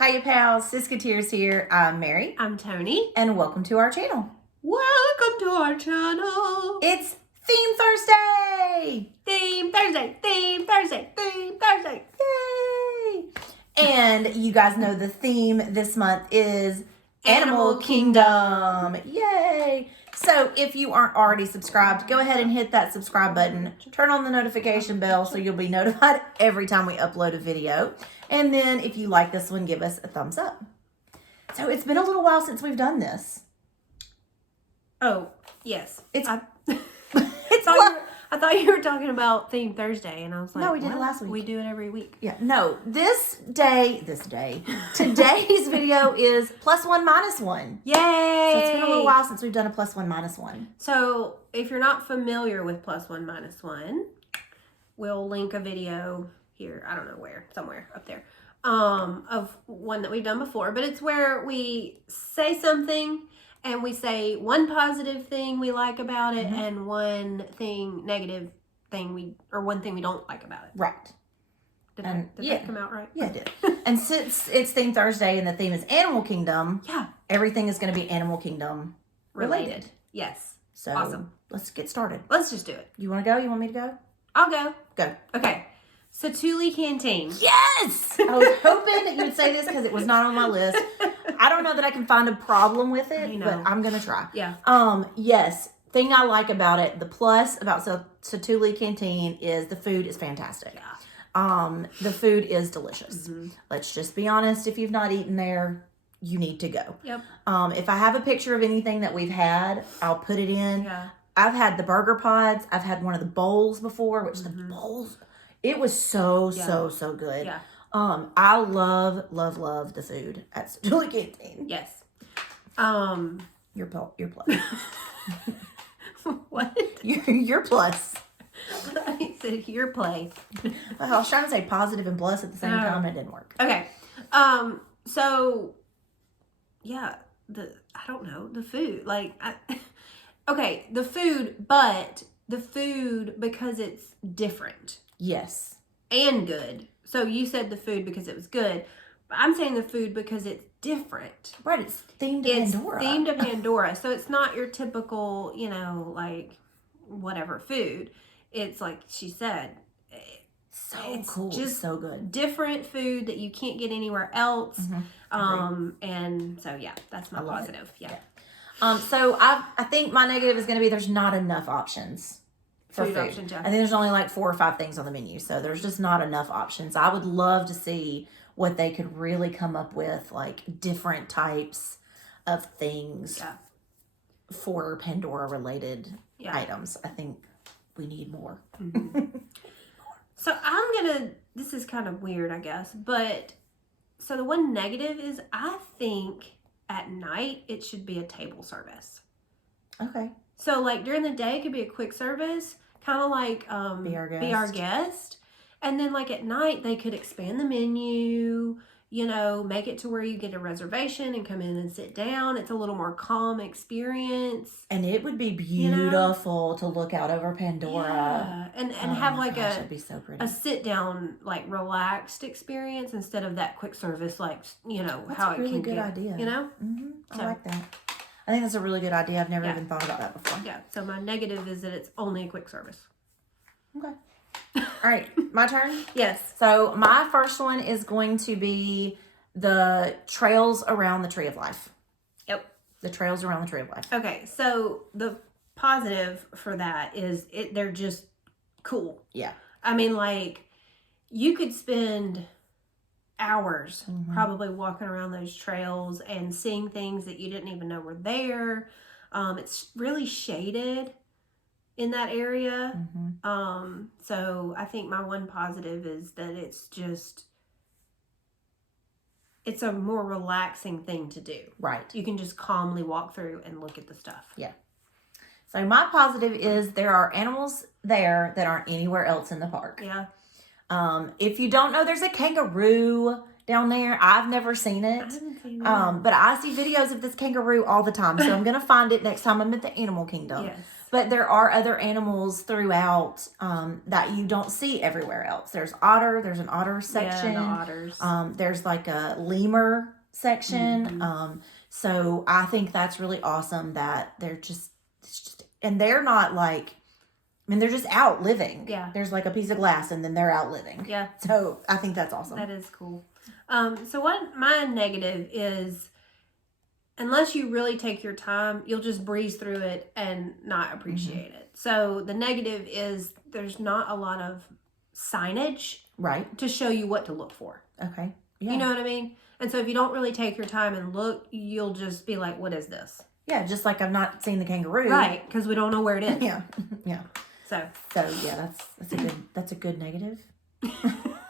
Hiya pals, Siskateers here. I'm Mary. I'm Tony. And welcome to our channel. Welcome to our channel. It's Theme Thursday! Theme Thursday, Theme Thursday, Theme Thursday. Yay! And you guys know the theme this month is Animal Kingdom. Yay! So if you aren't already subscribed, go ahead and hit that subscribe button. Turn on the notification bell so you'll be notified every time we upload a video. And then if you like this one, give us a thumbs up. So it's been a little while since we've done this. Oh, yes. It's I thought you were talking about Theme Thursday, and I was like, No, we did it what? last week. We do it every week. Yeah, no, today's video is +1 -1. Yay! So it's been a little while since we've done a +1 -1. So if you're not familiar with +1 -1, we'll link a video here. I don't know where, somewhere up there, of one that we've done before. But it's where we say something and we say one positive thing we like about it and one thing negative thing one thing we don't like about it. Right. Did that come out right? Yeah, it did. And since it's Theme Thursday and the theme is Animal Kingdom, Yeah. everything is going to be Animal Kingdom related. Yes. So Awesome. Let's get started. Let's just do it. You want to go? You want me to go? I'll go. Go. Okay. Satuli Canteen. Yes! I was hoping that you would say this because it was not on my list. I don't know that I can find a problem with it, but I'm going to try. Yeah. Yes. Thing I like about it, the plus about Satuli Canteen is the food is fantastic. Yeah. The food is delicious. Let's just be honest. If you've not eaten there, you need to go. Yep. If I have a picture of anything that we've had, I'll put it in. Yeah. I've had the burger pods. I've had one of the bowls before, which the bowls, it was so good. Yeah. I love the food at Satuli Canteen. Yes. Your plus. What? Your plus. I said your play. I was trying to say positive and plus at the same time. It didn't work. Okay. So, yeah, I don't know, the food. Okay, the food, but the food because it's different. Yes. And good. So you said the food because it was good. But I'm saying the food because it's different. Right, it's themed to Pandora. It's themed to Pandora. So it's not your typical, whatever food. It's like she said. It's cool. Just so good. Different food that you can't get anywhere else. And so yeah, that's my positive. Yeah. So I think my negative is going to be there's not enough options for food. Options, yeah. I think there's only like 4 or 5 things on the menu, so there's just not enough options. I would love to see what they could really come up with, like different types of things for Pandora related items. I think we need more. So this is kind of weird, I guess, but so the one negative is I think at night it should be a table service. Okay. So like during the day it could be a quick service, kind of like Be Our Guest. And then like at night they could expand the menu, make it to where you get a reservation and come in and sit down. It's a little more calm experience. And it would be beautiful to look out over Pandora. Yeah. And have like that'd be so pretty. a sit down, like relaxed experience instead of that quick service, That's how a it really can good get, idea. I So, like that. I think that's a really good idea. I've never even thought about that before. Yeah. So my negative is that it's only a quick service. Okay. All right, my turn? Yes. So my first one is going to be the trails around the Tree of Life. Yep. The trails around the Tree of Life. Okay, so the positive for that is they're just cool. Yeah. I mean, like, you could spend hours probably walking around those trails and seeing things that you didn't even know were there. It's really shaded in that area. So I think my one positive is that it's a more relaxing thing to do. Right. You can just calmly walk through and look at the stuff. Yeah. So my positive is there are animals there that aren't anywhere else in the park. Yeah. If you don't know, there's a kangaroo down there. I've never seen it. I haven't seen that. But I see videos of this kangaroo all the time. So I'm going to find it next time I'm at the Animal Kingdom. Yes. But there are other animals throughout that you don't see everywhere else. There's there's an otter section. Yeah, the otters. There's like a lemur section. So I think that's really awesome that and they're not like, I mean, they're just out living. Yeah. There's like a piece of glass and then they're out living. Yeah. So I think that's awesome. That is cool. So what my negative is, unless you really take your time, you'll just breeze through it and not appreciate it. So the negative is there's not a lot of signage Right. to show you what to look for. Okay. Yeah. You know what I mean? And so if you don't really take your time and look, you'll just be like, what is this? Yeah, just like I've not seen the kangaroo. Right, because we don't know where it is. Yeah. Yeah. So yeah, that's a good negative.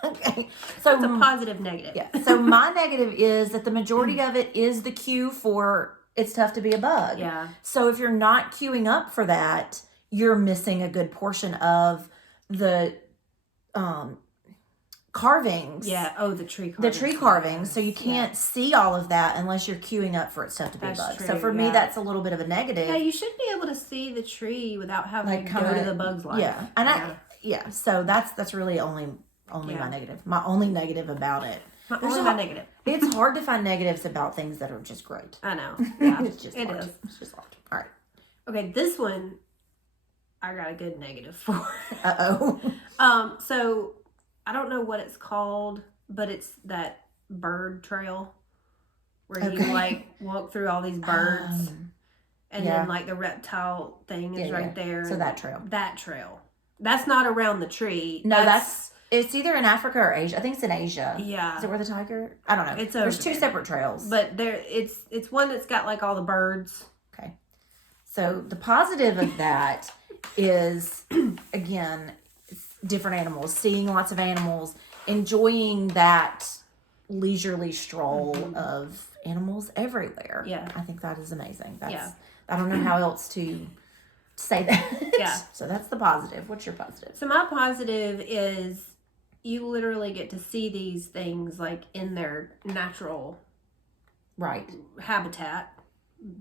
Okay. So it's a positive negative. Yeah. So my negative is that the majority of it is the cue for it's tough to be a bug. Yeah. So if you're not queuing up for that, you're missing a good portion of the carvings. Yeah. Oh, the tree The carvings. tree carvings. So you can't see all of that unless you're queuing up for it's tough to be a That's bug. true, So for me, yeah. that's a little bit of a negative. Yeah, you should be able to see the tree without having Like to go kinda- to the bug's life. Yeah. And yeah. so that's really only Yeah. my negative. My only negative about it. Only my negative. It's hard to find negatives about things that are just great. I know. Yeah, It's just it hard. is. It's just hard. All right. Okay, this one I got a good negative for. Uh-oh. So I don't know what it's called, but it's that bird trail where you Okay. like walk through all these birds, and yeah. then like the reptile thing is Yeah, right yeah. there. So that trail. That trail. That's not around the tree. No, it's either in Africa or Asia. I think it's in Asia. Yeah. Is it where the tiger? I don't know. It's There's over two there. separate trails. But it's one that's got like all the birds. Okay. So the positive of that is, again, it's different animals, seeing lots of animals, enjoying that leisurely stroll of animals everywhere. Yeah. I think that is amazing. Yeah. I don't know how else to say that. Yeah. So that's the positive. What's your positive? So my positive is you literally get to see these things like in their natural Right. habitat,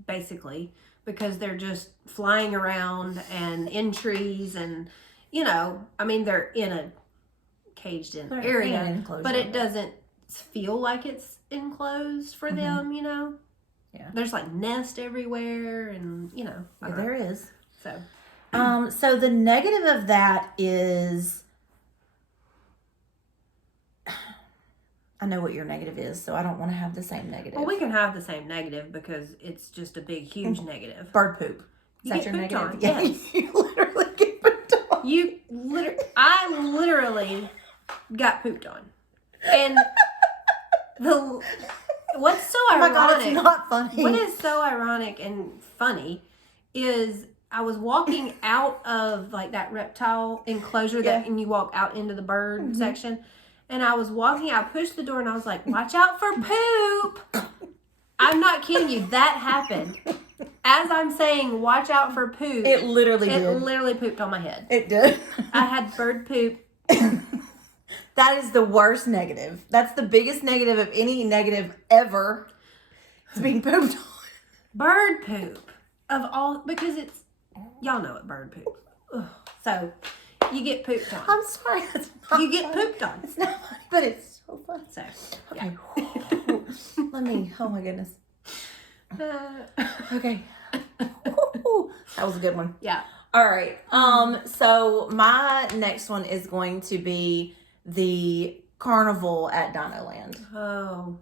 basically, because they're just flying around and in trees, and I mean, they're in a caged in They're area, in an enclosure. but it doesn't feel like it's enclosed for them. Yeah. There's like nest everywhere, and I Yeah, don't know. there is. So So the negative of that is, I know what your negative is, so I don't want to have the same negative. well, we can have the same negative because it's just a big, huge negative. Bird poop. Is You that get your pooped negative? on, Yeah, yes. you literally get pooped on. I literally got pooped on, and what's so Oh my ironic? god, it's not funny. What is so ironic and funny is I was walking out of like that reptile enclosure and you walk out into the bird section, and I was walking out, pushed the door, and I was like, "Watch out for poop!" I'm not kidding you. That happened. As I'm saying, "Watch out for poop," It literally it did. literally pooped on my head. It did. I had bird poop. That is the worst negative. That's the biggest negative of any negative ever. It's being pooped on. Bird poop of all, because it's, y'all know it, bird poop. Ugh. So you get pooped on. I'm sorry. That's not You get funny. pooped on. It's not funny, but it's so funny. So Okay. Let me. Oh my goodness. Okay. That was a good one. yeah. All right. So my next one is going to be the carnival at Dino Land. Oh.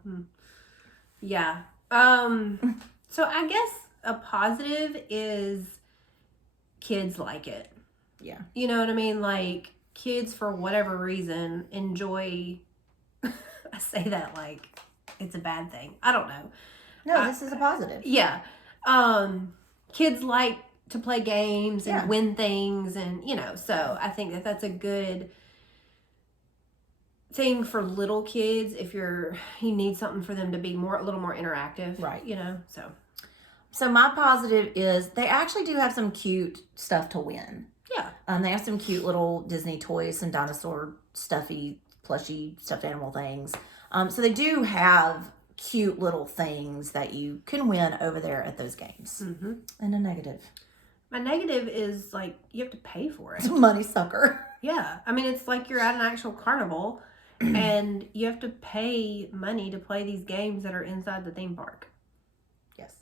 Yeah. So I guess a positive is kids like it. Yeah. You know what I mean? Like kids, for whatever reason, enjoy. I say that like it's a bad thing. I don't know. No, this is a positive. Yeah. Kids like to play games and Yeah. win things, and so I think that that's a good thing for little kids if you need something for them to be a little more interactive. Right. So my positive is they actually do have some cute stuff to win. yeah. They have some cute little Disney toys, some dinosaur stuffy, plushy, stuffed animal things. So they do have cute little things that you can win over there at those games. Mm-hmm. And a negative. My negative is like you have to pay for It's it. a money sucker. Yeah. I mean, it's like you're at an actual carnival and you have to pay money to play these games that are inside the theme park. Yes.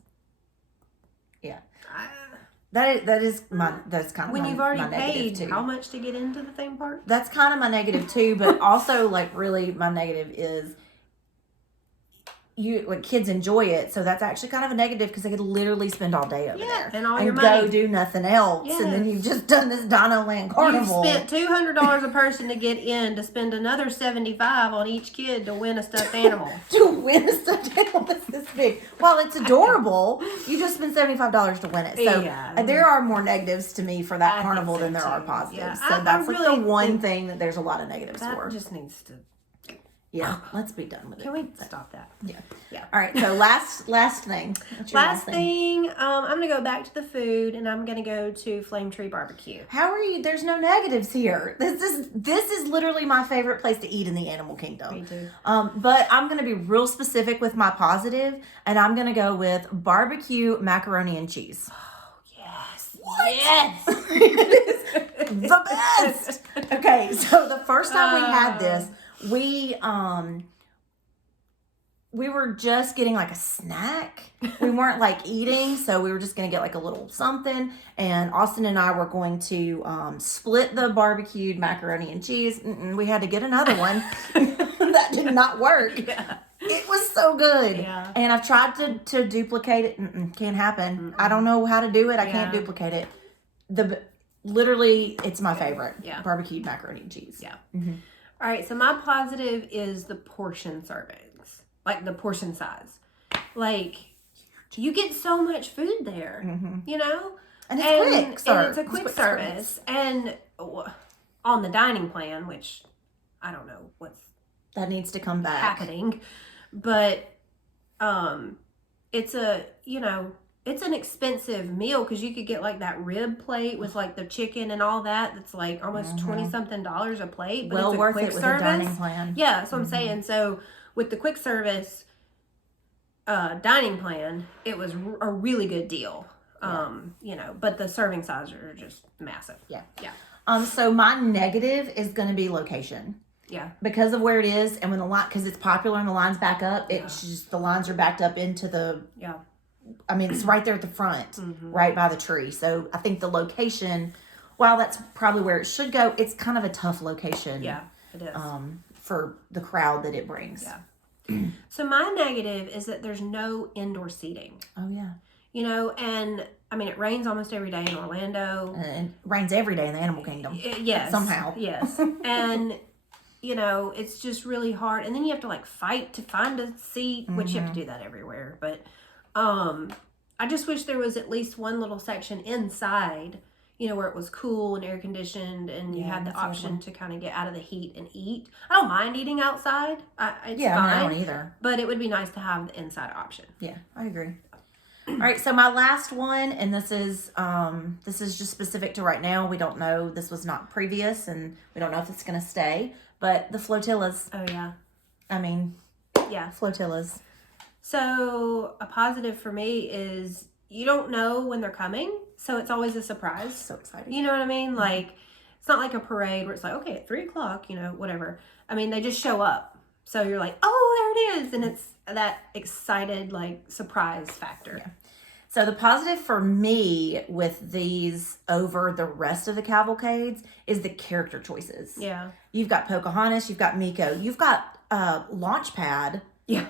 Yeah. I, That's kind of when my, you've already my negative paid too. how much to get into the theme park? That's kind of my negative too, but also like really my negative is kids enjoy it, so that's actually kind of a negative because they could literally spend all day over there and all and your go money. do nothing else, and then Yes. you've just done this Dino Land carnival. You spent $200 a person to get in to spend another $75 on each kid to win a stuffed animal. To win a stuffed animal that's this big. While it's adorable, you just spent $75 to win it. So Yeah. there are more negatives to me for that I think carnival so, than there are too. positives. Yeah. So I that's like really the one think thing that there's a lot of negatives That for. just needs to. Yeah, let's be done with it. Can we stop that? Yeah. All right. So last thing. What's your Last thing, I'm gonna go back to the food, and I'm gonna go to Flame Tree Barbecue. How are you? There's no negatives here. This is literally my favorite place to eat in the animal kingdom. Me too. But I'm gonna be real specific with my positive, and I'm gonna go with barbecue macaroni and cheese. Yes. What? Yes. It is the best. Okay, so the first time we had this, we were just getting like a snack. We weren't like eating, so we were just gonna get like a little something. And Austin and I were going to split the barbecued macaroni and cheese. We had to get another one. That did not work. Yeah. It was so good. Yeah. And I've tried to duplicate it. Can't happen. I don't know how to do it. I can't Yeah. duplicate it. Literally, it's my favorite. Yeah. Barbecued macaroni and cheese. Yeah. All right. So my positive is the portion servings, like the portion size. Like you get so much food there, you know, And it's quick. and it's a quick service. And on the dining plan, which I don't know what's That needs to come back. happening, but it's it's an expensive meal because you could get like that rib plate with like the chicken and all that. That's like almost $20-something a plate, but Well it's a worth quick it with service. a dining plan. Yeah, that's what I'm saying. So with the quick service dining plan, it was a really good deal. But the serving sizes are just massive. Yeah. Yeah. So my negative is going to be location. Yeah. Because of where it is, and when the line, because it's popular and the lines back up, it's just the lines are backed up into the. Yeah. I mean, it's right there at the front, right by the tree. So I think the location, while that's probably where it should go, it's kind of a tough location. Yeah, it is. For the crowd that it brings. Yeah. So my negative is that there's no indoor seating. Oh yeah. And I mean, it rains almost every day in Orlando. And it rains every day in the animal kingdom. Yes. Somehow. Yes. And, it's just really hard. And then you have to like fight to find a seat, which you have to do that everywhere. But I just wish there was at least one little section inside, where it was cool and air conditioned and you had the option to kind of get out of the heat and eat. I don't mind eating outside. It's fine. I don't either. But it would be nice to have the inside option. Yeah, I agree. All right, so my last one, and this is just specific to right now. We don't know. This was not previous, and we don't know if it's going to stay. But the flotillas. Oh yeah. I mean, yeah, flotillas. So a positive for me is you don't know when they're coming, so it's always a surprise. So exciting. You know what I mean? Like it's not like a parade where it's like, okay, at 3:00, whatever. I mean, they just show up. So you're like, oh, there it is. And it's that excited, like, surprise factor. Yeah. So the positive for me with these over the rest of the cavalcades is the character choices. Yeah. You've got Pocahontas, you've got Miko, you've got Launchpad. Yeah.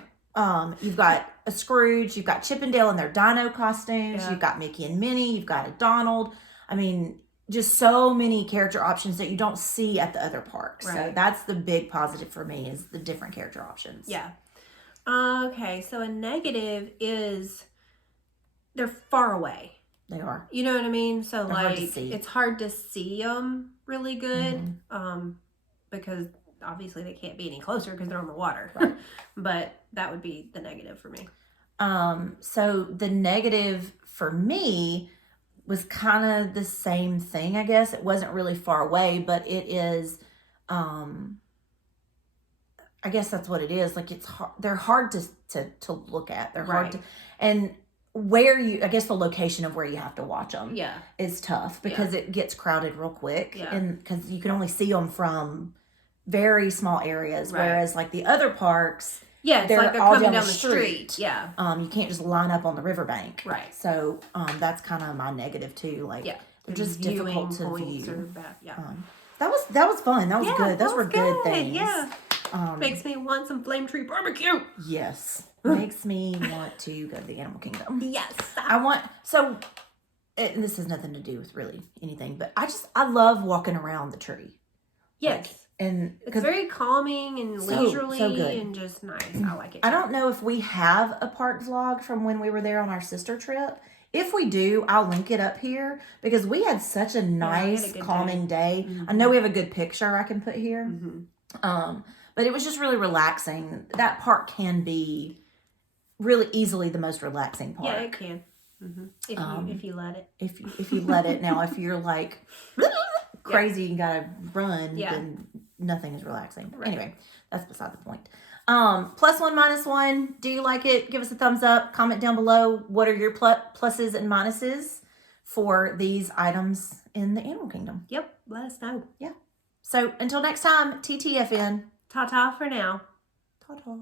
You've got a Scrooge, you've got Chip and Dale in their dino costumes, Yeah. you've got Mickey and Minnie, you've got a Donald. I mean, just so many character options that you don't see at the other parks. Right. So that's the big positive for me is the different character options. Yeah. Okay, so a negative is they're far away. They are. You know what I mean? So They're hard to like see. it's hard to see them really good because obviously they can't be any closer because they're on the water. Right. But that would be the negative for me. So the negative for me was kind of the same thing, I guess. It wasn't really far away, but it is, I guess that's what it is. Like it's hard, they're hard to look at. They're hard Right. to, and I guess the location of where you have to watch them Yeah. is tough because it gets crowded real quick. Yeah. And because you can only see them from very small areas. Right. Whereas like the other parks, Yeah, it's they're like they're all coming down down the the street. Yeah. you can't just line up on the riverbank. Right. So that's kind of my negative too. Like Yeah. they're just difficult to points view. are bad. Yeah. That was fun. That was Yeah, good. Those that were was good good. things. Yeah. Makes me want some Flame Tree Barbecue. Yes. Makes me want to go to the Animal Kingdom. Yes. And this has nothing to do with really anything, but I love walking around the tree. Yes. Like, and It's very calming and leisurely so good. and just nice. I like it. I don't know if we have a park vlog from when we were there on our sister trip. If we do, I'll link it up here because we had such a we had nice, a good calming day. Mhm. I know we have a good picture I can put here. Mm-hmm. But it was just really relaxing. That park can be really easily the most relaxing park. Yeah, it can. Mm-hmm. If you let it. If you let it. Now, if you're like crazy and gotta run, then nothing is relaxing. Right. Anyway, that's beside the point. +1, -1. Do you like it? Give us a thumbs up. Comment down below. What are your pluses and minuses for these items in the Animal Kingdom? Yep. Let us know. Yeah. So until next time, TTFN. Ta-ta for now. Ta-ta.